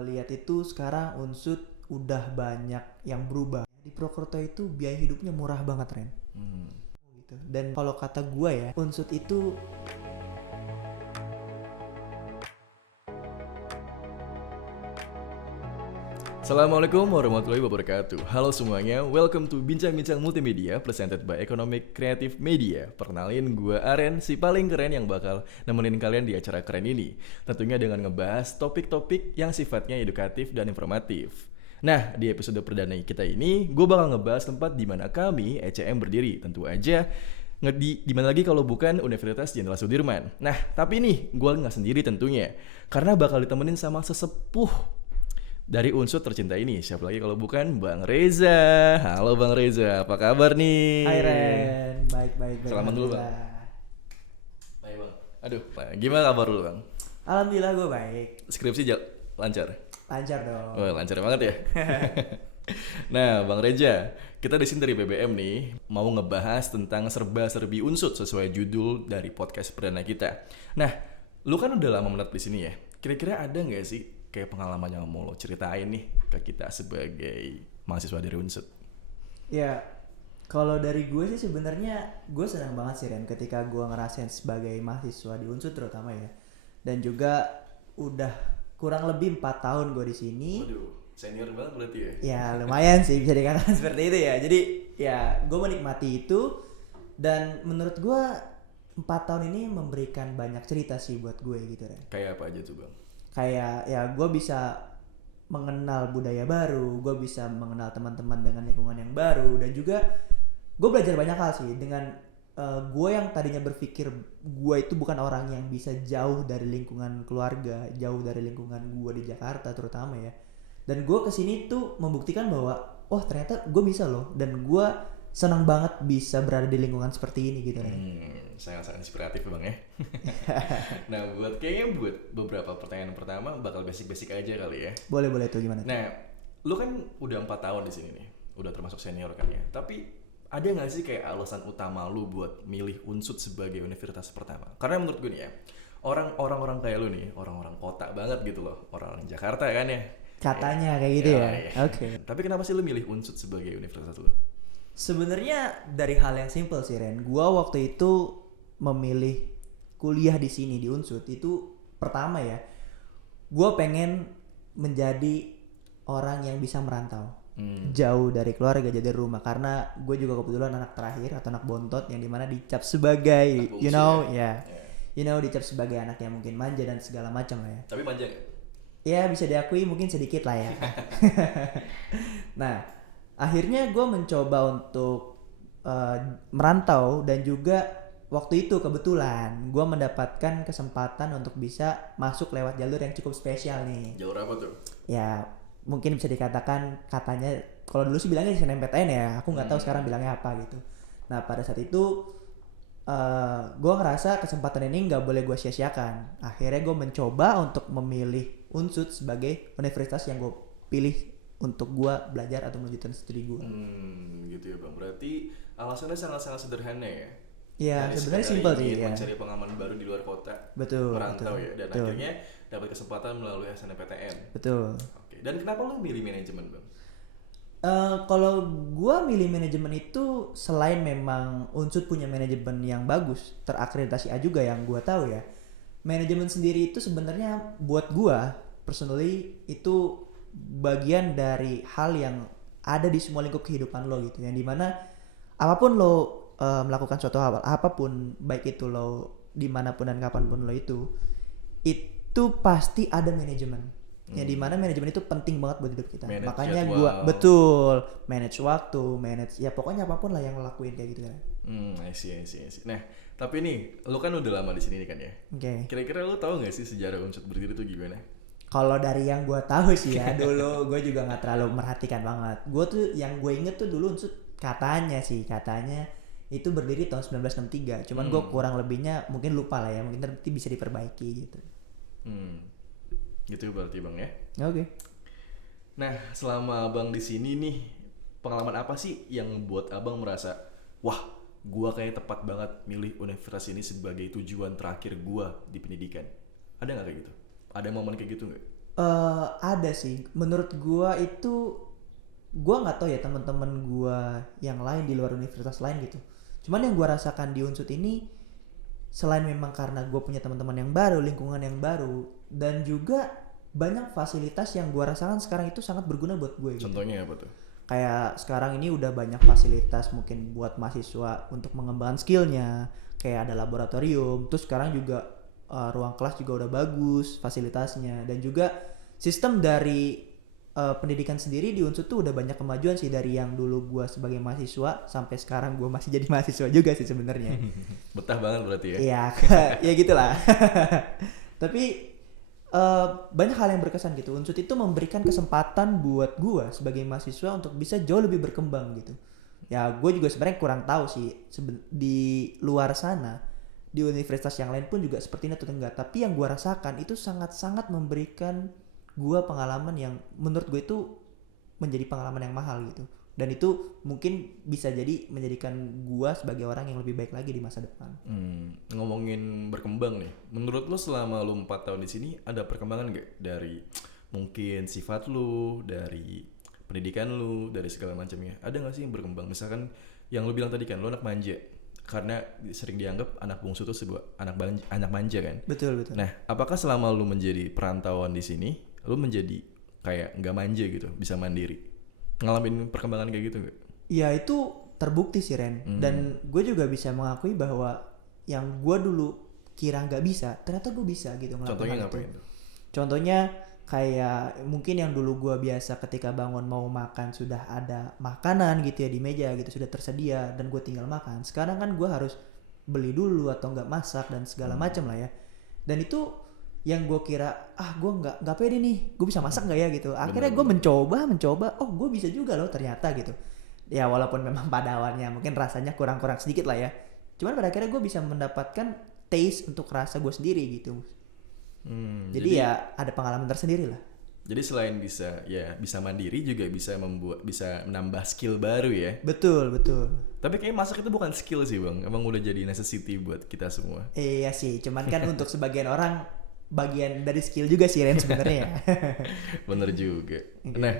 lihat itu sekarang Unsud udah banyak yang berubah. Di Purwokerto itu biaya hidupnya murah banget, Ren. Gitu. Dan kalau kata gue ya, Unsud itu Assalamualaikum warahmatullahi wabarakatuh. Halo semuanya, welcome to Bincang-Bincang Multimedia presented by Economic Creative Media. Perkenalin, gue Aren, si paling keren yang bakal nemenin kalian di acara keren ini. Tentunya dengan ngebahas topik-topik yang sifatnya edukatif dan informatif. Nah, di episode perdana kita ini, gue bakal ngebahas tempat di mana kami, ECM, berdiri. Tentu aja, di mana lagi kalau bukan Universitas Jenderal Sudirman. Nah, tapi nih, gue nggak sendiri tentunya. Karena bakal ditemenin sama sesepuh dari unsur tercinta ini. Siapa lagi kalau bukan Bang Reza. Halo Bang Reza, apa kabar nih? Hai Ren, baik. Salaman dulu Bang. Baik Bang. Aduh, gimana kabar lu Bang? Alhamdulillah gue baik. Skripsi lancar? Lancar dong. Oh, lancar banget ya. Nah, Bang Reza, kita di sini dari BBM nih mau ngebahas tentang serba-serbi unsur sesuai judul dari podcast perdana kita. Nah, lu kan udah lama menetap di sini ya. Kira-kira ada nggak sih kayak pengalaman yang mau lo ceritain nih ke kita sebagai mahasiswa dari Unsud? Ya, kalau dari gue sih sebenarnya gue senang banget sih Ren ketika gue ngerasain sebagai mahasiswa di Unsud terutama ya. Dan juga udah kurang lebih 4 tahun gue di sini. Waduh, senior banget berarti ya? Ya lumayan sih bisa dikatakan seperti itu ya. Jadi ya gue menikmati itu dan menurut gue 4 tahun ini memberikan banyak cerita sih buat gue gitu Ren. Kayak apa aja tuh Bang? Kayak ya gue bisa mengenal budaya baru, gue bisa mengenal teman-teman dengan lingkungan yang baru, dan juga gue belajar banyak hal sih dengan gue yang tadinya berpikir gue itu bukan orang yang bisa jauh dari lingkungan keluarga, jauh dari lingkungan gue di Jakarta terutama ya, dan gue kesini tuh membuktikan bahwa oh ternyata gue bisa loh, dan gue senang banget bisa berada di lingkungan seperti ini gitu kan. Sangat-sangat inspiratif Bang ya. Nah, buat beberapa pertanyaan pertama bakal basic-basic aja kali ya. Boleh itu gimana? Nah, lu kan udah 4 tahun di sini nih, udah termasuk senior kan ya. Tapi ada nggak sih kayak alasan utama lu buat milih Unsud sebagai universitas pertama? Karena menurut gue nih ya, orang-orang kayak lu nih, orang-orang kota banget gitu loh, orang Jakarta kan ya. Katanya kayak gitu ya. Oke. Tapi kenapa sih lu milih Unsud sebagai universitas lu? Sebenarnya dari hal yang simple sih Ren. Gua waktu itu memilih kuliah di sini di Unsud itu pertama ya, gua pengen menjadi orang yang bisa merantau jauh dari keluarga, jauh dari rumah, karena gue juga kebetulan anak terakhir atau anak bontot yang dimana dicap sebagai dicap sebagai anak yang mungkin manja dan segala macam lah ya. Tapi manja gak? Ya bisa diakui mungkin sedikit lah ya. Nah akhirnya gue mencoba untuk merantau, dan juga waktu itu kebetulan gue mendapatkan kesempatan untuk bisa masuk lewat jalur yang cukup spesial nih. Jalur apa tuh? Ya mungkin bisa dikatakan, katanya kalau dulu sih bilangnya SNMPTN ya, aku nggak tahu sekarang bilangnya apa gitu. Nah pada saat itu gue ngerasa kesempatan ini nggak boleh gue sia-siakan. Akhirnya gue mencoba untuk memilih Unsud sebagai universitas yang gue pilih untuk gue belajar atau melanjutkan studi gue. Gitu ya Bang. Berarti alasannya sangat-sangat sederhana ya. Ya sebenarnya simpel sih ya. Mencari pengalaman baru di luar kota. Betul. Merantau betul, ya. Dan betul. akhirnya dapat kesempatan melalui SNMPTN. Betul. Oke. Dan kenapa lu milih manajemen Bang? Kalau gue milih manajemen itu selain memang Unsud punya manajemen yang bagus, terakreditasi A juga yang gue tahu ya. Manajemen sendiri itu sebenarnya buat gue personally itu bagian dari hal yang ada di semua lingkup kehidupan lo gitu, yang dimana apapun lo melakukan suatu hal apapun, baik itu lo dimanapun dan kapanpun lo itu pasti ada manajemen. Ya dimana manajemen itu penting banget buat hidup kita. Manage makanya jadwal. Gua betul manage waktu, manage ya pokoknya apapun lah yang lo lakuin kayak gitu kan. I see. Nah, tapi nih, lu kan udah lama di sini kan ya? Oke. Kira-kira lu tahu nggak sih sejarah Unsud berdiri itu gimana? Kalau dari yang gue tahu sih ya, dulu gue juga nggak terlalu merhatikan banget. Gue tuh yang gue inget tuh dulu Unsud katanya itu berdiri tahun 1963. Cuman gue kurang lebihnya mungkin lupa lah ya, mungkin nanti bisa diperbaiki gitu. Gitu berarti Bang ya. Oke. Nah, selama Abang di sini nih, pengalaman apa sih yang membuat Abang merasa, wah, gua kayak tepat banget milih universitas ini sebagai tujuan terakhir gua di pendidikan? Ada nggak kayak gitu? Ada momen kayak gitu nggak? Ada sih. Menurut gua itu, gua nggak tahu ya teman-teman gua yang lain di luar universitas lain gitu. Cuman yang gua rasakan di Unsut ini, selain memang karena gua punya teman-teman yang baru, lingkungan yang baru, dan juga banyak fasilitas yang gua rasakan sekarang itu sangat berguna buat gue gitu. Contohnya apa tuh? Kayak sekarang ini udah banyak fasilitas mungkin buat mahasiswa untuk mengembangkan skillnya, kayak ada laboratorium, terus sekarang juga ruang kelas juga udah bagus fasilitasnya, dan juga sistem dari pendidikan sendiri di Unsur tuh udah banyak kemajuan sih dari yang dulu gua sebagai mahasiswa sampai sekarang gua masih jadi mahasiswa juga sih sebenarnya. Betah banget berarti ya? Iya, ya gitulah. Tapi banyak hal yang berkesan gitu. Unsut itu memberikan kesempatan buat gua sebagai mahasiswa untuk bisa jauh lebih berkembang gitu. Ya, gue juga sebenarnya kurang tahu sih di luar sana di universitas yang lain pun juga seperti ini atau enggak. Tapi yang gua rasakan itu sangat-sangat memberikan gua pengalaman yang menurut gue itu menjadi pengalaman yang mahal gitu. Dan itu mungkin bisa jadi menjadikan gua sebagai orang yang lebih baik lagi di masa depan. Ngomongin berkembang nih, menurut lu selama lu 4 tahun di sini ada perkembangan nggak dari mungkin sifat lu, dari pendidikan lu, dari segala macamnya? Ada nggak sih yang berkembang? Misalkan yang lu bilang tadi kan, lu anak manja, karena sering dianggap anak bungsu itu sebuah anak manja kan? Betul. Nah, apakah selama lu menjadi perantauan di sini, lu menjadi kayak nggak manja gitu, bisa mandiri? Ngalamin perkembangan kayak gitu nggak? Ya itu terbukti sih Ren. Dan gue juga bisa mengakui bahwa yang gue dulu kira nggak bisa, ternyata gue bisa gitu ngelakuin Contohnya hal itu. ngapain tuh? Contohnya kayak mungkin yang dulu gue biasa ketika bangun mau makan sudah ada makanan gitu ya di meja gitu, sudah tersedia dan gue tinggal makan. Sekarang kan gue harus beli dulu atau nggak masak dan segala macam lah ya. Dan itu yang gue kira gue nggak pede nih, gue bisa masak nggak ya gitu. Akhirnya gue mencoba, oh gue bisa juga loh ternyata gitu. Ya walaupun memang pada awalnya mungkin rasanya kurang sedikit lah ya, cuman pada akhirnya gue bisa mendapatkan taste untuk rasa gue sendiri gitu. Jadi ya ada pengalaman tersendiri lah. Jadi selain bisa mandiri juga bisa menambah skill baru ya. Betul. Tapi kayaknya masak itu bukan skill sih bang, emang udah jadi necessity buat kita semua. Iya sih, cuman kan untuk sebagian orang bagian dari skill juga sih Ren sebenarnya. Bener juga. Nah,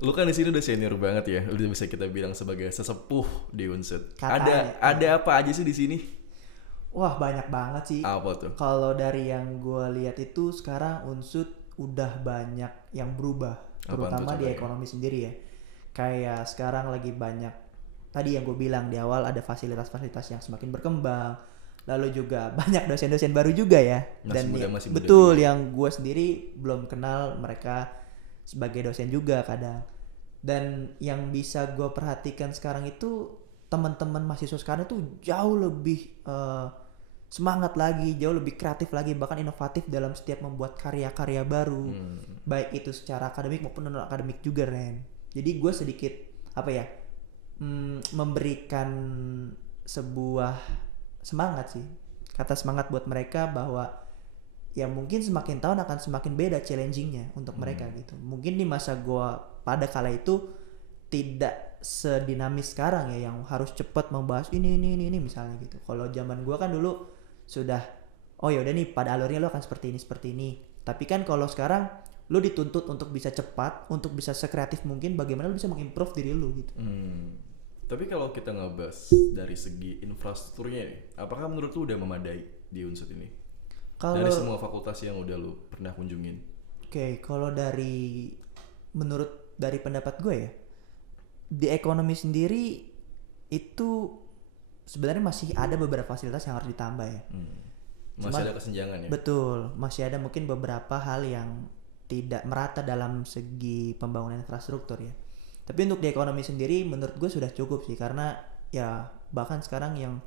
lu kan di sini udah senior banget ya, udah bisa kita bilang sebagai sesepuh di Unsut. Katanya. Ada apa aja sih di sini? Wah banyak banget sih. Apa tuh? Kalau dari yang gue lihat itu sekarang Unsut udah banyak yang berubah, Apaan terutama tuh di contohnya? ekonomi sendiri ya. Kayak sekarang lagi banyak, tadi yang gue bilang di awal ada fasilitas-fasilitas yang semakin berkembang. Lalu juga banyak dosen-dosen baru juga ya. Masih muda betul juga. yang gue sendiri belum kenal mereka sebagai dosen juga kadang. Dan yang bisa gue perhatikan sekarang itu teman-teman mahasiswa sekarang itu jauh lebih semangat lagi, jauh lebih kreatif lagi, bahkan inovatif dalam setiap membuat karya-karya baru, baik itu secara akademik maupun non akademik juga Ren. Jadi gue sedikit memberikan sebuah semangat sih, kata semangat buat mereka bahwa ya mungkin semakin tahun akan semakin beda challengingnya untuk mereka gitu. Mungkin di masa gua pada kala itu tidak sedinamis sekarang ya, yang harus cepat membahas ini misalnya gitu. Kalau zaman gua kan dulu sudah ya udah nih pada alurnya lo akan seperti ini. Tapi kan kalau sekarang lo dituntut untuk bisa cepat, untuk bisa sekreatif mungkin, bagaimana lo bisa mengimprove diri lo gitu. Tapi kalau kita ngebahas dari segi infrastrukturnya nih, apakah menurut lu udah memadai di Unsut ini? Dari semua fakultas yang udah lu pernah kunjungin. Kalau menurut pendapat gue ya, di ekonomi sendiri itu sebenarnya masih ada beberapa fasilitas yang harus ditambah ya. Masih ada kesenjangan ya? Betul, masih ada mungkin beberapa hal yang tidak merata dalam segi pembangunan infrastruktur ya. Tapi untuk di ekonomi sendiri menurut gue sudah cukup sih, karena ya bahkan sekarang yang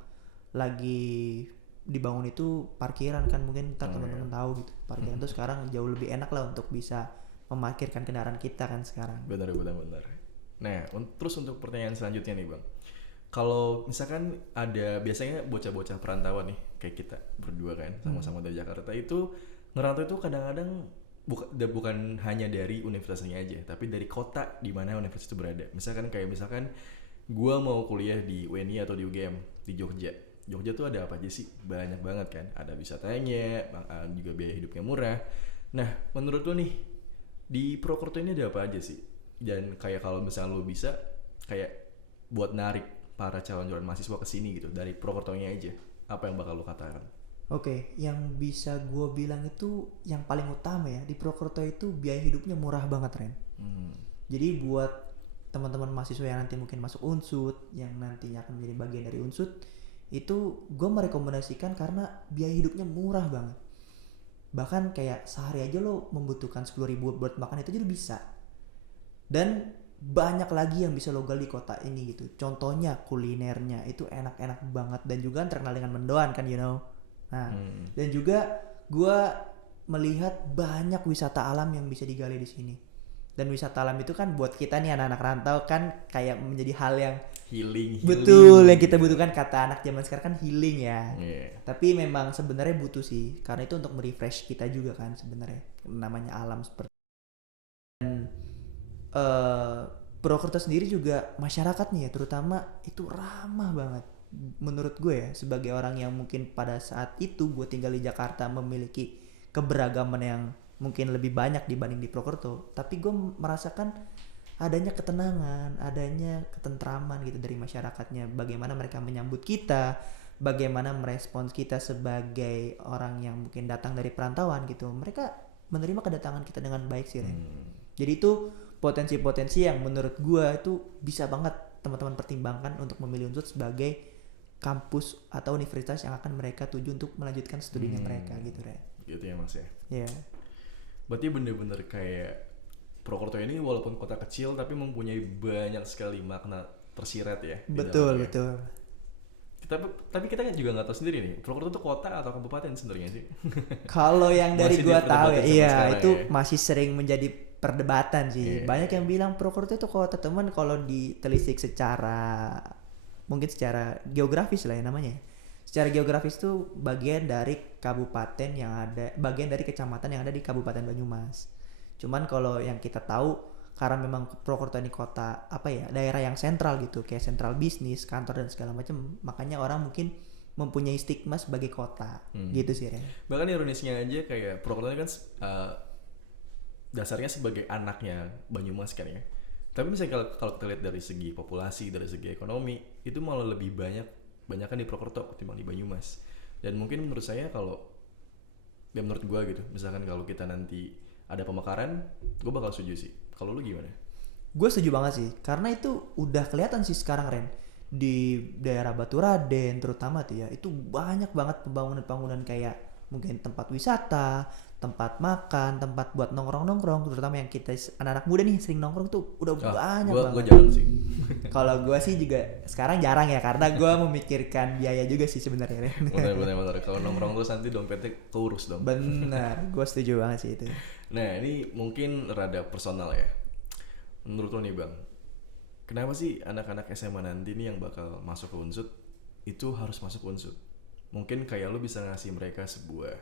lagi dibangun itu parkiran kan, mungkin ntar teman-teman tahu gitu, parkiran itu sekarang jauh lebih enak lah untuk bisa memarkirkan kendaraan kita kan sekarang. Benar. Nah, terus untuk pertanyaan selanjutnya nih bang, kalau misalkan ada biasanya bocah-bocah perantauan nih kayak kita berdua kan, sama-sama dari Jakarta itu ngerantau itu kadang-kadang bukan hanya dari universitasnya aja, tapi dari kota di mana universitas itu berada. Misalkan gua mau kuliah di UNI atau di UGM di Jogja. Jogja tuh ada apa aja sih? Banyak banget kan. Ada wisatanya, juga biaya hidupnya murah. Nah, menurut lu nih, Di Prokerto ini ada apa aja sih? Dan kayak kalau misalnya lo bisa kayak buat narik para calon-calon mahasiswa ke sini gitu dari Prokertonya aja, apa yang bakal lo katakan? Oke, yang bisa gue bilang itu yang paling utama ya di Prokerto itu biaya hidupnya murah banget, Ren. Hmm. Jadi buat teman-teman mahasiswa yang nanti mungkin masuk Unsud, yang nantinya akan menjadi bagian dari Unsud, itu gue merekomendasikan karena biaya hidupnya murah banget. Bahkan kayak sehari aja lo membutuhkan 10.000 buat makan itu jadi bisa. Dan banyak lagi yang bisa lo gali di kota ini gitu. Contohnya kulinernya itu enak-enak banget dan juga terkenal dengan mendoan kan, you know. Nah, dan juga gue melihat banyak wisata alam yang bisa digali di sini. Dan wisata alam itu kan buat kita nih anak-anak rantau kan kayak menjadi hal yang Healing. betul yang kita butuhkan, kata anak zaman sekarang kan healing ya. Yeah. Tapi memang sebenarnya butuh sih karena itu untuk merefresh kita juga kan sebenarnya, namanya alam seperti. Dan Purwokerto sendiri juga masyarakatnya ya terutama itu ramah banget menurut gue ya, sebagai orang yang mungkin pada saat itu gue tinggal di Jakarta memiliki keberagaman yang mungkin lebih banyak dibanding di Purwokerto, tapi gue merasakan adanya ketenangan, adanya ketentraman gitu dari masyarakatnya, bagaimana mereka menyambut kita, bagaimana merespons kita sebagai orang yang mungkin datang dari perantauan gitu, mereka menerima kedatangan kita dengan baik sih, Ren. Jadi itu potensi-potensi yang menurut gue itu bisa banget teman-teman pertimbangkan untuk memilih Unsud sebagai kampus atau universitas yang akan mereka tuju untuk melanjutkan studinya mereka gitu, Ren. Gitu ya Mas ya. Iya. Berarti bener-bener kayak Purwokerto ini walaupun kota kecil tapi mempunyai banyak sekali makna tersirat ya. Betul, betul. Tapi kita kan juga nggak tahu sendiri nih, Purwokerto itu kota atau kabupaten sebenarnya sih? Kalau yang dari Masih gua tahu ya, diperdebatkan sampai iya sekarang itu ya. masih sering menjadi perdebatan sih. Iya. Banyak yang bilang Purwokerto itu kota, teman kalau ditelisik secara mungkin secara geografis lah ya namanya. Secara geografis itu bagian dari kabupaten yang ada, bagian dari kecamatan yang ada di Kabupaten Banyumas. Cuman kalau yang kita tahu karena memang Purwokerto ini kota apa ya, daerah yang sentral gitu, kayak sentral bisnis, kantor dan segala macam, makanya orang mungkin mempunyai stigma sebagai kota gitu sih, Ren. Bahkan ironisnya aja kayak Purwokerto ini kan dasarnya sebagai anaknya Banyumas kan ya. Tapi misalnya kalau kita lihat dari segi populasi, dari segi ekonomi, itu malah lebih banyak kan di Purwokerto ketimbang di Banyumas. Dan mungkin menurut saya kalau ya menurut gua gitu, misalkan kalau kita nanti ada pemekaran, gua bakal setuju sih. Kalau lu gimana? Gue setuju banget sih, karena itu udah kelihatan sih sekarang, Ren. Di daerah Baturaden terutama tuh ya, itu banyak banget pembangunan-pembangunan kayak mungkin tempat wisata, tempat makan, tempat buat nongkrong-nongkrong, terutama yang kita anak-anak muda nih sering nongkrong tuh udah banyak Gua banget. jarang sih. Kalau gue sih juga sekarang jarang ya, karena gue memikirkan biaya juga sih sebenarnya, Ren. Bener. Kalau nongkrong terus nanti dompetnya keurus dong. Benar, gue setuju banget sih itu. Nah ini mungkin rada personal ya. Menurut lo nih Bang, kenapa sih anak-anak SMA nanti nih yang bakal masuk ke Unsud itu harus masuk Unsud? Mungkin kayak lo bisa ngasih mereka sebuah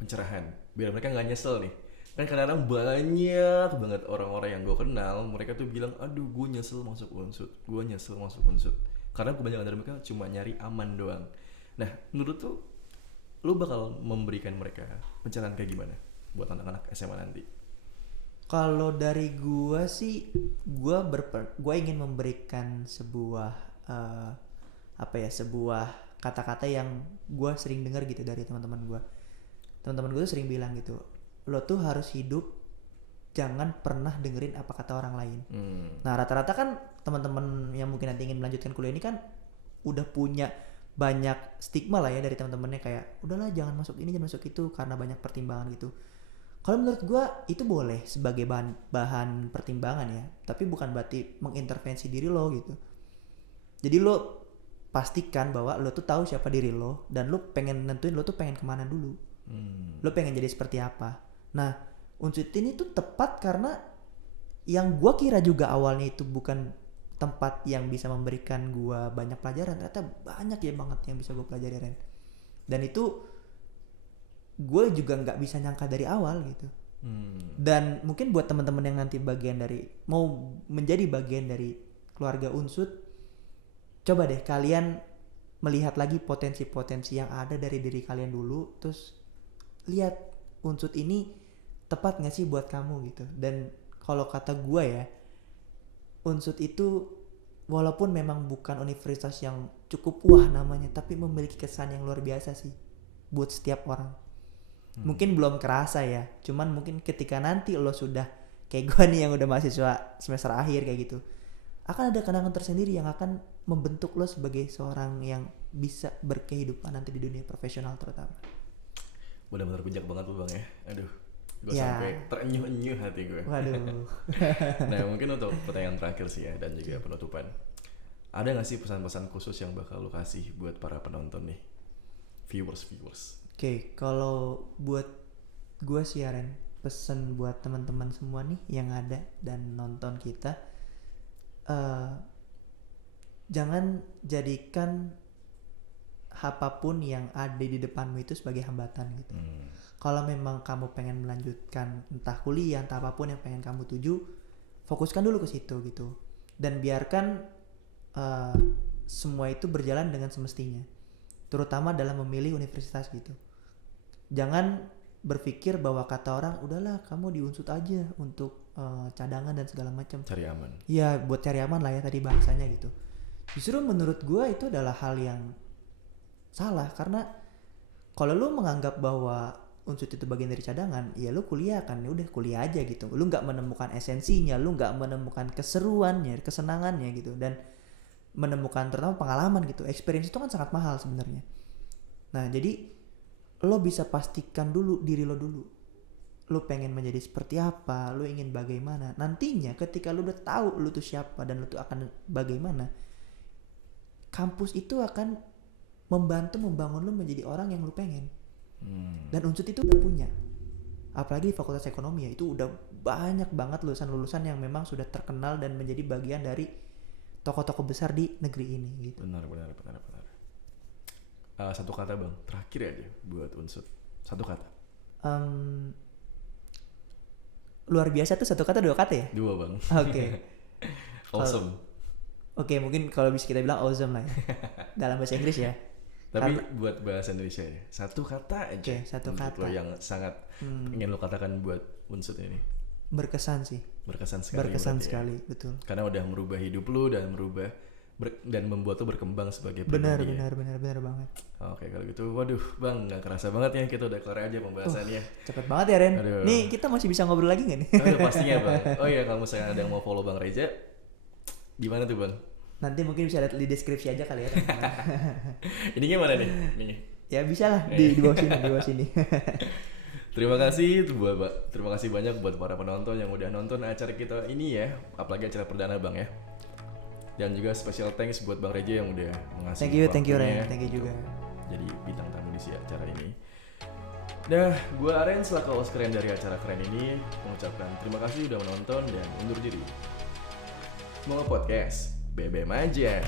pencerahan biar mereka nggak nyesel nih. Kan kadang-kadang banyak banget orang-orang yang gue kenal, mereka tuh bilang, aduh gue nyesel masuk Unsud, karena kebanyakan dari mereka cuma nyari aman doang. Nah menurut lo, lo bakal memberikan mereka pencerahan kayak gimana buat anak-anak SMA nanti? Kalau dari gua sih, gua ingin memberikan sebuah apa ya, sebuah kata-kata yang gua sering dengar gitu dari teman-teman gua. Teman-teman gua tuh sering bilang gitu, lo tuh harus hidup jangan pernah dengerin apa kata orang lain. Nah rata-rata kan teman-teman yang mungkin nanti ingin melanjutkan kuliah ini kan udah punya banyak stigma lah ya dari teman-temannya, kayak udahlah jangan masuk ini, jangan masuk itu karena banyak pertimbangan gitu. Kalau menurut gue itu boleh sebagai bahan pertimbangan ya, tapi bukan berarti mengintervensi diri lo gitu. Jadi lo pastikan bahwa lo tuh tahu siapa diri lo dan lo pengen nentuin lo tuh pengen kemana dulu. Lo pengen jadi seperti apa. Nah Unsud ini tuh tepat karena yang gue kira juga awalnya itu bukan tempat yang bisa memberikan gue banyak pelajaran, ternyata banyak ya banget yang bisa gue pelajari, Ren. Dan itu gue juga nggak bisa nyangka dari awal gitu. Dan mungkin buat teman-teman yang nanti bagian dari mau menjadi bagian dari keluarga Unsud, coba deh kalian melihat lagi potensi-potensi yang ada dari diri kalian dulu, terus lihat Unsud ini tepat nggak sih buat kamu gitu. Dan kalau kata gue ya, Unsud itu walaupun memang bukan universitas yang cukup wah namanya, tapi memiliki kesan yang luar biasa sih buat setiap orang. Mungkin belum kerasa ya, cuman mungkin ketika nanti lo sudah kayak gue nih yang udah mahasiswa semester akhir kayak gitu, akan ada kenangan tersendiri yang akan membentuk lo sebagai seorang yang bisa berkehidupan nanti di dunia profesional terutama. Benar-benar bijak banget tuh Bang ya. Aduh, gue Ya. sampai terenyuh-enyuh hati gue. Waduh. Nah mungkin untuk pertanyaan terakhir sih ya, dan juga penutupan, ada gak sih pesan-pesan khusus yang bakal lo kasih buat para penonton nih, viewers? Oke, kalau buat gue sih Aren, pesan buat teman-teman semua nih yang ada dan nonton kita, jangan jadikan apapun yang ada di depanmu itu sebagai hambatan gitu. Kalau memang kamu pengen melanjutkan entah kuliah, entah apapun yang pengen kamu tuju, fokuskan dulu ke situ gitu. Dan biarkan semua itu berjalan dengan semestinya. Terutama dalam memilih universitas gitu. Jangan berpikir bahwa kata orang, udahlah kamu di Unsud aja untuk cadangan dan segala macam. Cari aman. Ya buat cari aman lah ya tadi bahasanya gitu. Justru menurut gue itu adalah hal yang salah, karena kalau lu menganggap bahwa Unsud itu bagian dari cadangan, ya lu kuliah kan, ya udah kuliah aja gitu. Lu nggak menemukan esensinya, lu nggak menemukan keseruannya, kesenangannya gitu, dan menemukan terutama pengalaman gitu. Experience itu kan sangat mahal sebenarnya. Nah jadi lo bisa pastikan dulu diri lo dulu. Lo pengen menjadi seperti apa, lo ingin bagaimana. Nantinya ketika lo udah tahu lo tuh siapa dan lo tuh akan bagaimana, kampus itu akan membantu membangun lo menjadi orang yang lo pengen. Dan Unsud itu udah punya. Apalagi di Fakultas Ekonomi ya, itu udah banyak banget lulusan-lulusan yang memang sudah terkenal dan menjadi bagian dari tokoh-tokoh besar di negeri ini gitu. Benar. Satu kata Bang, terakhir aja buat Unsud. Satu kata. Luar biasa tuh satu kata dua kata ya? Dua Bang. Oke. Awesome. Oke, mungkin kalau bisa kita bilang awesome lah ya. Dalam bahasa Inggris ya. Tapi buat bahasa Indonesia ya, satu kata aja. Oke, satu menurut kata. lo yang sangat ingin lo katakan buat Unsud ini. Berkesan sih. Berkesan sekali. Berkesan berarti sekali, ya. betul. Karena udah merubah hidup lo dan dan membuat lo berkembang sebagai Benar pribadi. Benar banget. Oke kalau gitu, waduh Bang, nggak kerasa banget ya kita udah kelar aja pembahasannya. Cepet banget ya Ren. Aduh. Nih kita masih bisa ngobrol lagi gak nih? Udah pastinya Bang. Oh iya, kalau misalnya ada yang mau follow Bang Reza, gimana tuh Bang? Nanti mungkin bisa lihat di deskripsi aja kali ya teman-teman. Ini gimana nih? Nih. Ya bisa lah di bawah sini. Terima kasih banyak buat para penonton yang udah nonton acara kita ini ya, apalagi acara perdana Bang ya. Dan juga special thanks buat Bang Reza yang udah mengasih Thank you waktunya Ren, thank you juga. jadi bintang tamu di acara ini. Nah, gue Aren selaku host keren dari acara keren ini mengucapkan terima kasih udah menonton dan undur diri. Semoga podcast BBM aja.